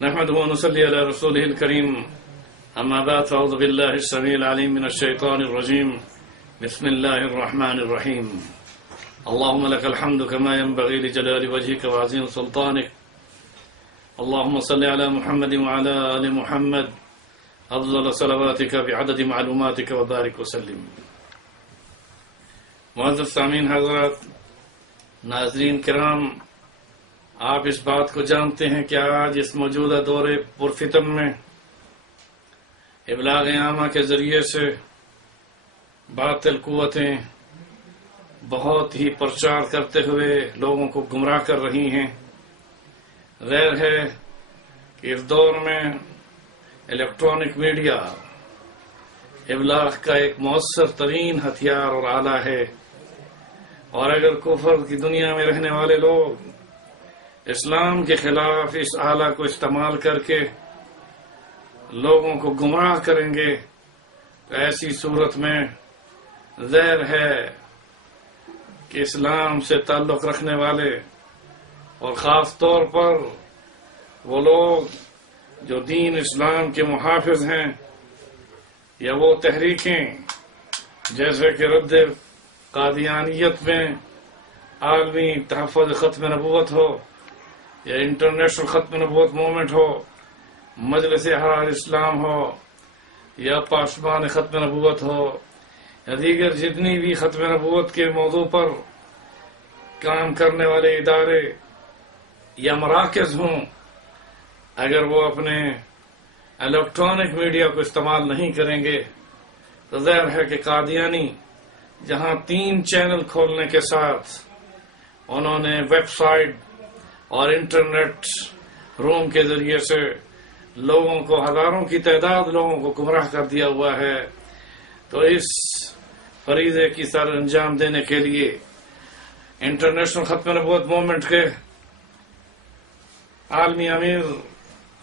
نحمده ونصلي على رسوله الكريم أما بعد فأعوذ بالله السميع العليم من الشيطان الرجيم بسم الله الرحمن الرحيم اللهم لك الحمد كما ينبغي لجلال وجهك وعظيم سلطانك اللهم صل على محمد وعلى آل محمد أفضل صلواتك بعدد معلوماتك وبارك وسلم. معزز سامعین حضرات، ناظرین کرام، آپ اس بات کو جانتے ہیں کہ آج اس موجودہ دور پرفتن میں ابلاغ عامہ کے ذریعے سے باطل قوتیں بہت ہی پرچار کرتے ہوئے لوگوں کو گمراہ کر رہی ہیں. ظاہر ہے کہ اس دور میں الیکٹرانک میڈیا ابلاغ کا ایک مؤثر ترین ہتھیار اور آلہ ہے، اور اگر کفر کی دنیا میں رہنے والے لوگ اسلام کے خلاف اس آلہ کو استعمال کر کے لوگوں کو گمراہ کریں گے تو ایسی صورت میں ظاہر ہے کہ اسلام سے تعلق رکھنے والے اور خاص طور پر وہ لوگ جو دین اسلام کے محافظ ہیں یا وہ تحریکیں جیسے کہ رد قادیانیت میں عالمی تحفظ ختم نبوت ہو یا انٹرنیشنل ختم نبوت موومنٹ ہو، مجلس احرار اسلام ہو یا پاسبان ختم نبوت ہو یا دیگر جتنی بھی ختم نبوت کے موضوع پر کام کرنے والے ادارے یا مراکز ہوں، اگر وہ اپنے الیکٹرانک میڈیا کو استعمال نہیں کریں گے تو ظاہر ہے کہ قادیانی جہاں 3 چینل کھولنے کے ساتھ انہوں نے ویب سائٹ اور انٹرنیٹ روم کے ذریعے سے لوگوں کو، ہزاروں کی تعداد لوگوں کو گمراہ کر دیا ہوا ہے، تو اس فریضے کی سر انجام دینے کے لیے انٹرنیشنل ختم نبوت موومنٹ کے عالمی امیر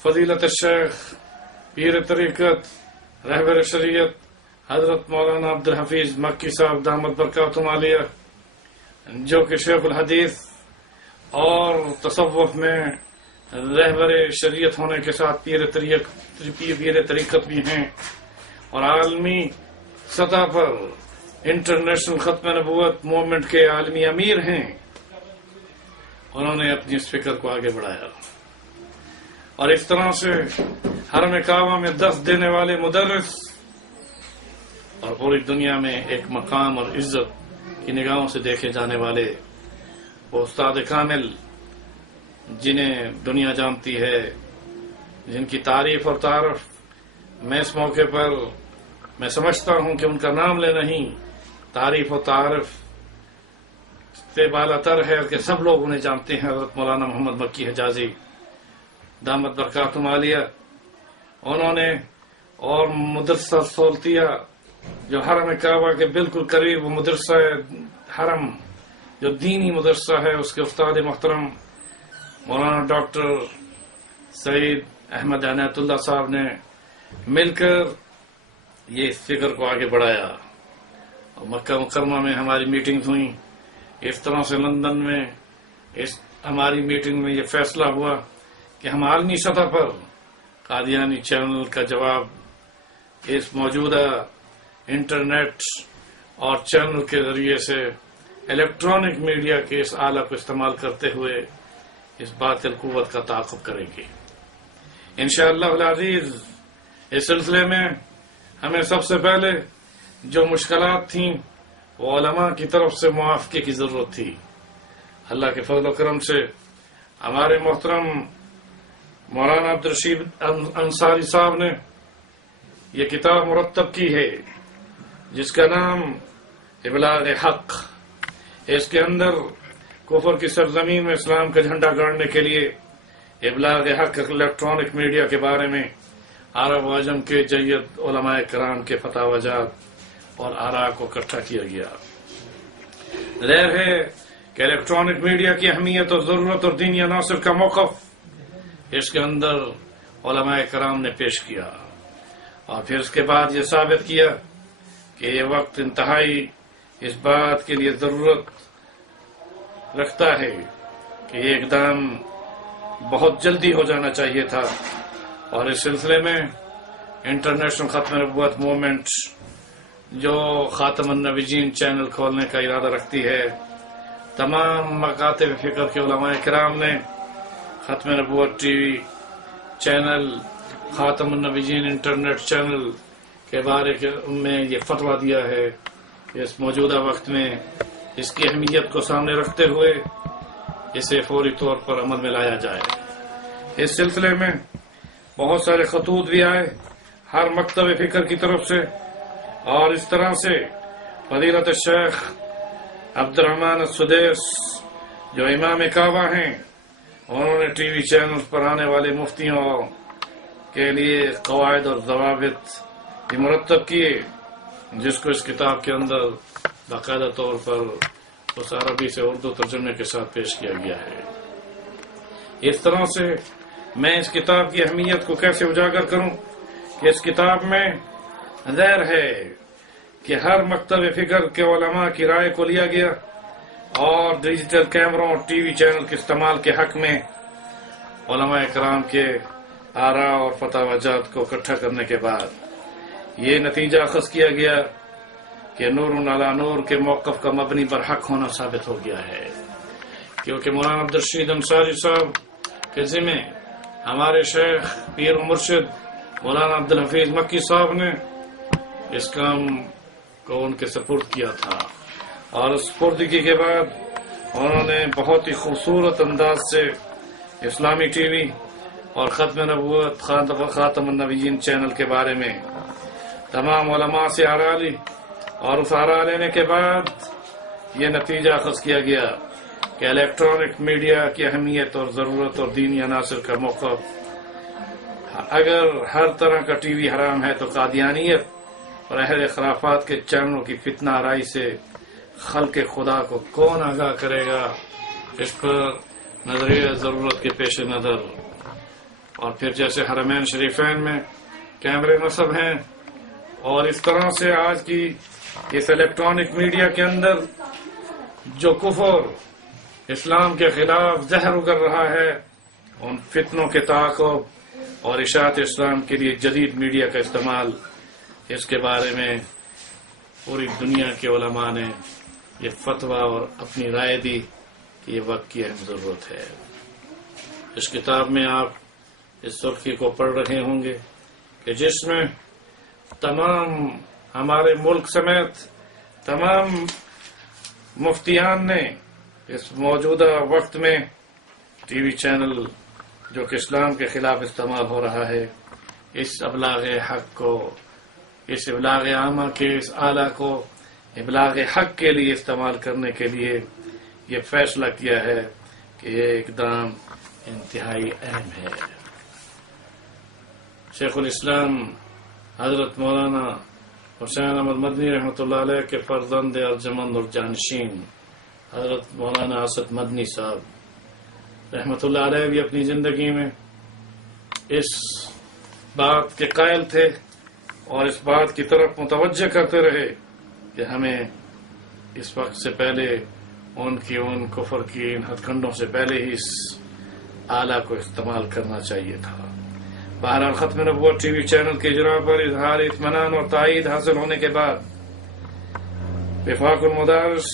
فضیلت الشیخ پیر طریقت رہبر شریعت حضرت مولانا عبدالحفیظ مکی صاحب دامت برکاتہم عالیہ، جو کہ شیخ الحدیث اور تصوف میں رہبر شریعت ہونے کے ساتھ پیر طریقت بھی ہیں اور عالمی سطح پر انٹرنیشنل ختم نبوت موومنٹ کے عالمی امیر ہیں، انہوں نے اپنی اس فکر کو آگے بڑھایا اور اس طرح سے حرم کعبہ میں درس دینے والے مدرس اور پوری دنیا میں ایک مقام اور عزت کی نگاہوں سے دیکھے جانے والے وہ استاد کامل جنہیں دنیا جانتی ہے، جن کی تعریف اور تعارف میں اس موقع پر میں سمجھتا ہوں کہ ان کا نام لے نہیں، تعریف و تعارف سے بالا تر ہے کہ سب لوگ انہیں جانتے ہیں. حضرت مولانا محمد مکی حجازی دامت برکاتہم عالیہ، انہوں نے اور مدرسہ سولتیہ جو حرم کعبہ کے بالکل قریب مدرسہ حرم جو دینی مدرسہ ہے، اس کے استاد محترم مولانا ڈاکٹر سعید احمد عنایت اللہ صاحب نے مل کر یہ فکر کو آگے بڑھایا اور مکہ مکرمہ میں ہماری میٹنگز ہوئیں. اس طرح سے لندن میں ہماری میٹنگ میں یہ فیصلہ ہوا کہ ہم عالمی سطح پر قادیانی چینل کا جواب اس موجودہ انٹرنیٹ اور چینل کے ذریعے سے الیکٹرانک میڈیا کے اس آلہ کو استعمال کرتے ہوئے اس باطل قوت کا تعاقب کریں گے انشاءاللہ العزیز. اس سلسلے میں ہمیں سب سے پہلے جو مشکلات تھیں وہ علماء کی طرف سے موافقے کی ضرورت تھی. اللہ کے فضل و کرم سے ہمارے محترم مولانا عبدالرشید انصاری صاحب نے یہ کتاب مرتب کی ہے جس کا نام ابلاغ حق. اس کے اندر کفر کی سرزمین میں اسلام کا جھنڈا گاڑنے کے لیے ابلاغ حق الیکٹرانک میڈیا کے بارے میں عرب و عجم کے جید علماء کرام کے فتاوی جات اور آراء کو اکٹھا کیا گیا. ظاہر ہے کہ الیکٹرانک میڈیا کی اہمیت اور ضرورت اور دینی عناصر کا موقف اس کے اندر علماء کرام نے پیش کیا اور پھر اس کے بعد یہ ثابت کیا کہ یہ وقت انتہائی اس بات کے لیے ضرورت رکھتا ہے کہ یہ اقدام بہت جلدی ہو جانا چاہیے تھا، اور اس سلسلے میں انٹرنیشنل ختم نبوت موومنٹ جو خاتم النبیین چینل کھولنے کا ارادہ رکھتی ہے، تمام مکاتب فکر کے علماء کرام نے ختم نبوت ٹی وی چینل، خاتم النبیین انٹرنیٹ چینل کے بارے میں یہ فتویٰ دیا ہے کہ اس موجودہ وقت میں اس کی اہمیت کو سامنے رکھتے ہوئے اسے فوری طور پر عمل میں لایا جائے۔ اس سلسلے میں بہت سارے خطوط بھی آئے ہر مکتب فکر کی طرف سے، اور اس طرح سے فضیلت الشیخ عبد الرحمن السدیس جو امام کعبہ ہیں، انہوں نے ٹی وی چینل پر آنے والے مفتیوں کے لیے قواعد اور ضوابط بھی مرتب کیے، جس کو اس کتاب کے اندر باقاعدہ طور پر اس عربی سے اردو ترجمے کے ساتھ پیش کیا گیا ہے۔ اس طرح سے میں اس کتاب کی اہمیت کو کیسے اجاگر کروں کہ اس کتاب میں ظاہر ہے کہ ہر مکتب فکر کے علماء کی رائے کو لیا گیا، اور ڈیجیٹل کیمروں اور ٹی وی چینل کے استعمال کے حق میں علماء کرام کے آراء اور فتاوی جات کو اکٹھا کرنے کے بعد یہ نتیجہ اخذ کیا گیا کہ نور علی نور کے موقف کا مبنی پر حق ہونا ثابت ہو گیا ہے، کیونکہ مولانا عبدالرشید انصاری صاحب کے ذمہ ہمارے شیخ پیر و مرشد مولانا عبدالحفیظ مکی صاحب نے اس کام کو ان کے سپرد کیا تھا، اور اس سپردگی کے بعد انہوں نے بہت ہی خوبصورت انداز سے اسلامی ٹی وی اور ختم نبوت خاتم النبیین چینل کے بارے میں تمام علماء سے آراء لی، اور اس آراء لینے کے بعد یہ نتیجہ اخذ کیا گیا کہ الیکٹرانک میڈیا کی اہمیت اور ضرورت اور دینی عناصر کا موقف، اگر ہر طرح کا ٹی وی حرام ہے تو قادیانیت اور اہل خرافات کے چینلوں کی فتنہ آرائی سے خلق خدا کو کون آگاہ کرے گا؟ اس پر نظریہ ضرورت کے پیش نظر، اور پھر جیسے حرمین شریفین میں کیمرے نصب ہیں، اور اس طرح سے آج کی اس الیکٹرانک میڈیا کے اندر جو کفر اسلام کے خلاف زہر اگر رہا ہے، ان فتنوں کے تعاقب اور اشاعت اسلام کے لیے جدید میڈیا کا استعمال، اس کے بارے میں پوری دنیا کے علماء نے یہ فتویٰ اور اپنی رائے دی کہ یہ وقت کی اہم ضرورت ہے۔ اس کتاب میں آپ اس سرخی کو پڑھ رہے ہوں گے کہ جس میں تمام ہمارے ملک سمیت تمام مفتیان نے اس موجودہ وقت میں ٹی وی چینل جو کہ اسلام کے خلاف استعمال ہو رہا ہے، اس ابلاغ حق کو، اس ابلاغ عامہ کے اس آلہ کو ابلاغ حق کے لیے استعمال کرنے کے لیے یہ فیصلہ کیا ہے کہ یہ اقدام انتہائی اہم ہے۔ شیخ الاسلام حضرت مولانا حسین احمد مدنی رحمۃ اللہ علیہ کے فرزند ارجمند اور جانشین حضرت مولانا اسد مدنی صاحب رحمۃ اللہ علیہ بھی اپنی زندگی میں اس بات کے قائل تھے اور اس بات کی طرف متوجہ کرتے رہے کہ ہمیں اس وقت سے پہلے ان کفر کی ان ہتھ کنڈوں سے پہلے ہی اس آلہ کو استعمال کرنا چاہیے تھا۔ بہرحال ختم نبوت ٹی وی چینل کے اجراء پر اظہار اطمینان اور تائید حاصل ہونے کے بعد وفاق المدارس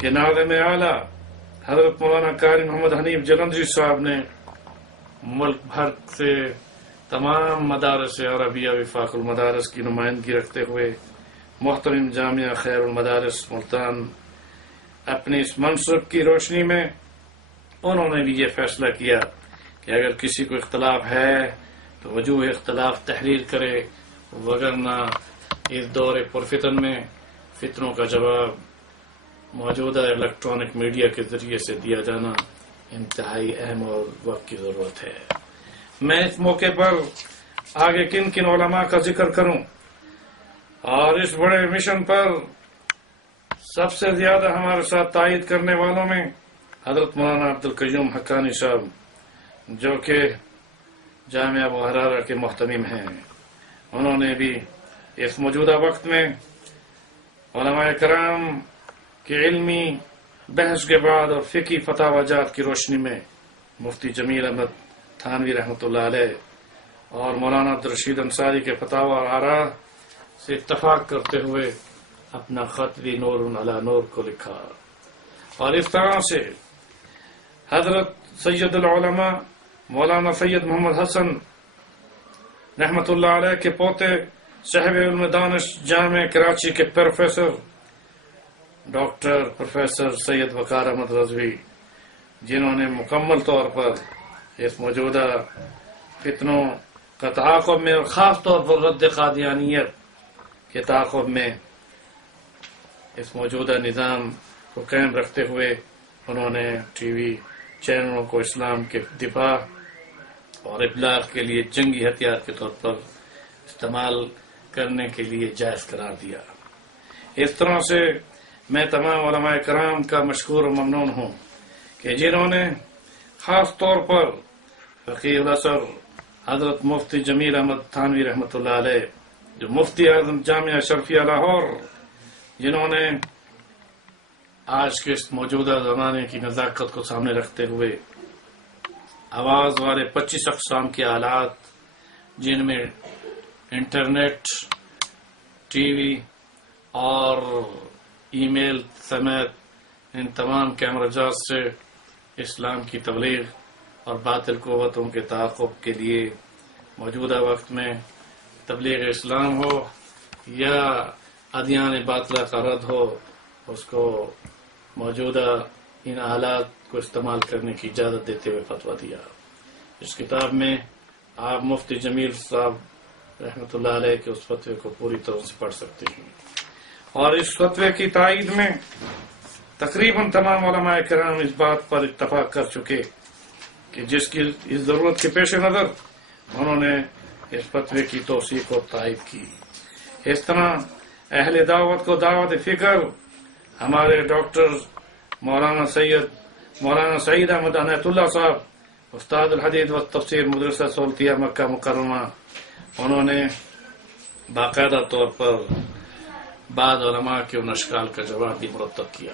کے ناظم اعلیٰ حضرت مولانا قاری محمد حنیف جلندری صاحب نے ملک بھر سے تمام مدارس عربیہ وفاق المدارس کی نمائندگی رکھتے ہوئے محترم جامعہ خیر المدارس ملتان اپنے اس منصب کی روشنی میں انہوں نے بھی یہ فیصلہ کیا کہ اگر کسی کو اختلاف ہے تو وجوہ اختلاف تحریر کرے، وگرنہ اس دور پرفتن میں فتنوں کا جواب موجودہ الیکٹرانک میڈیا کے ذریعے سے دیا جانا انتہائی اہم اور وقت کی ضرورت ہے۔ میں اس موقع پر آگے کن کن علماء کا ذکر کروں، اور اس بڑے مشن پر سب سے زیادہ ہمارے ساتھ تائید کرنے والوں میں حضرت مولانا عبدالقیوم حقانی صاحب جو کہ جامعہ ابو حرارہ کے محتمم ہیں، انہوں نے بھی اس موجودہ وقت میں علماء کرام کے علمی بحث کے بعد اور فقہی فتاوی جات کی روشنی میں مفتی جمیل احمد تھانوی رحمۃ اللہ علیہ اور مولانا عبدالرشید انصاری کے فتاوی اور آراء سے اتفاق کرتے ہوئے اپنا خط بھی نور علی نور کو لکھا، اور اس طرح سے حضرت سید العلماء مولانا سید محمد حسن رحمۃ اللہ علیہ کے پوتے صاحب علم دانش جامع کراچی کے پروفیسر ڈاکٹر پروفیسر سید وقار احمد رضوی، جنہوں نے مکمل طور پر اس موجودہ فتنوں کا تعاقب میں اور خاص طور پر رد قادیانیت کے تعاقب میں اس موجودہ نظام کو قائم رکھتے ہوئے انہوں نے ٹی وی چینلوں کو اسلام کے دفاع اور ابلاغ کے لیے جنگی ہتھیار کے طور پر استعمال کرنے کے لیے جائز قرار دیا۔ اس طرح سے میں تمام علماء کرام کا مشکور و ممنون ہوں کہ جنہوں نے خاص طور پر فقیہ الازہر حضرت مفتی جمیل احمد تھانوی رحمۃ اللہ علیہ، جو مفتی اعظم جامعہ اشرفیہ لاہور، جنہوں نے آج کے اس موجودہ زمانے کی نزاکت کو سامنے رکھتے ہوئے آواز والے 25 اقسام کے آلات، جن میں انٹرنیٹ، ٹی وی اور ای میل سمیت ان تمام کیمرہ جات سے اسلام کی تبلیغ اور باطل قوتوں کے تعاقب کے لیے موجودہ وقت میں تبلیغ اسلام ہو یا ادیان باطلہ کا رد ہو، اس کو موجودہ ان آلات کو استعمال کرنے کی اجازت دیتے ہوئے فتویٰ دیا۔ اس کتاب میں آپ مفتی جمیل صاحب رحمۃ اللہ علیہ کے اس فتوے کو پوری طرح سے پڑھ سکتے ہیں، اور اس فتوے کی تائید میں تقریباً تمام علماء کرام اس بات پر اتفاق کر چکے کہ جس کی اس ضرورت کے پیش نظر انہوں نے اس فتوے کی توثیق و تائید کی۔ اس طرح اہل دعوت کو دعوت فکر ہمارے ڈاکٹر مولانا سعید احمد عنایت اللہ صاحب، استاد الحدیث و تفسیر مدرسہ سولتیہ مکہ مکرمہ، انہوں نے باقاعدہ طور پر بعض علماء کے ان اشکال کا جواب بھی مرتب کیا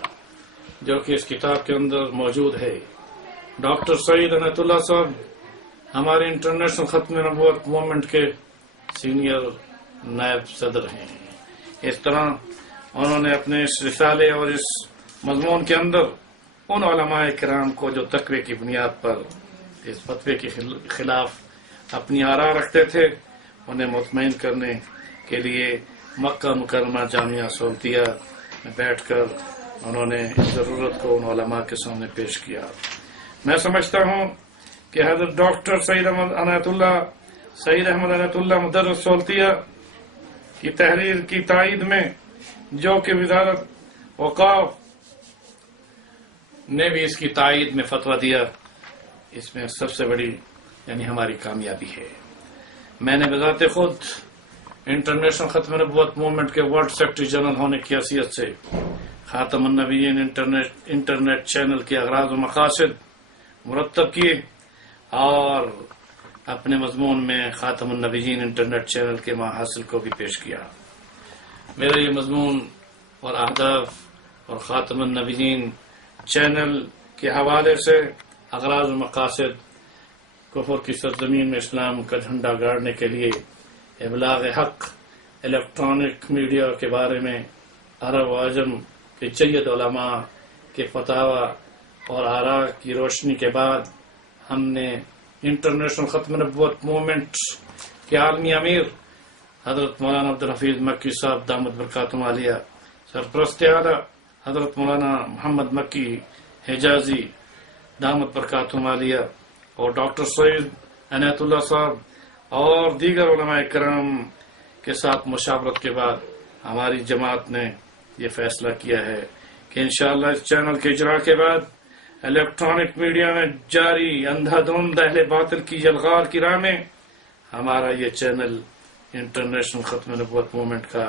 جو کہ اس کتاب کے اندر موجود ہے۔ ڈاکٹر سعید عنایت اللہ صاحب ہمارے انٹرنیشنل ختم نبوت موومنٹ کے سینئر نائب صدر ہیں۔ اس طرح انہوں نے اپنے اس رسالے اور اس مضمون کے اندر ان علماء کرام کو جو تقوی کی بنیاد پر اس فتوے کے خلاف اپنی آراء رکھتے تھے، انہیں مطمئن کرنے کے لیے مکہ مکرمہ جامعہ سولتیہ میں بیٹھ کر انہوں نے اس ضرورت کو ان علماء کے سامنے پیش کیا۔ میں سمجھتا ہوں کہ حضرت ڈاکٹر سعید احمد عنایت اللہ مدرس سولتیہ کی تحریر کی تائید میں جو کہ وزارت اوقاف نے بھی اس کی تائید میں فتویٰ دیا، اس میں سب سے بڑی یعنی ہماری کامیابی ہے۔ میں نے بذات خود انٹرنیشنل ختم نبوت موومنٹ کے ورلڈ سیکرٹری جنرل ہونے کی حیثیت سے خاتم النبیین انٹرنیٹ چینل کے اغراض و مقاصد مرتب کیے اور اپنے مضمون میں خاتم النبیین انٹرنیٹ چینل کے محاصل کو بھی پیش کیا۔ میرا یہ مضمون اور اہداف اور خاتم النبیین چینل کے حوالے سے اغراض و مقاصد کفر کی سرزمین میں اسلام کا جھنڈا گاڑنے کے لیے ابلاغ حق، الیکٹرانک میڈیا کے بارے میں عرب و عجم کے جید علماء کے فتاوی اور آراء کی روشنی کے بعد ہم نے انٹرنیشنل ختم نبوت موومنٹ کے عالمی امیر حضرت مولانا عبدالحفیظ مکی صاحب دامت برکاتہم عالیہ، سرپرست اعلیٰ حضرت مولانا محمد مکی حجازی دامت برکاتہم عالیہ اور ڈاکٹر سعید عنایت اللہ صاحب اور دیگر علماء کرام کے ساتھ مشاورت کے بعد ہماری جماعت نے یہ فیصلہ کیا ہے کہ انشاءاللہ اس چینل کے اجرا کے بعد الیکٹرانک میڈیا میں جاری اندھا دھند اہل باطل کی یلغار کی راہ میں ہمارا یہ چینل انٹرنیشنل ختم نبوت موومنٹ کا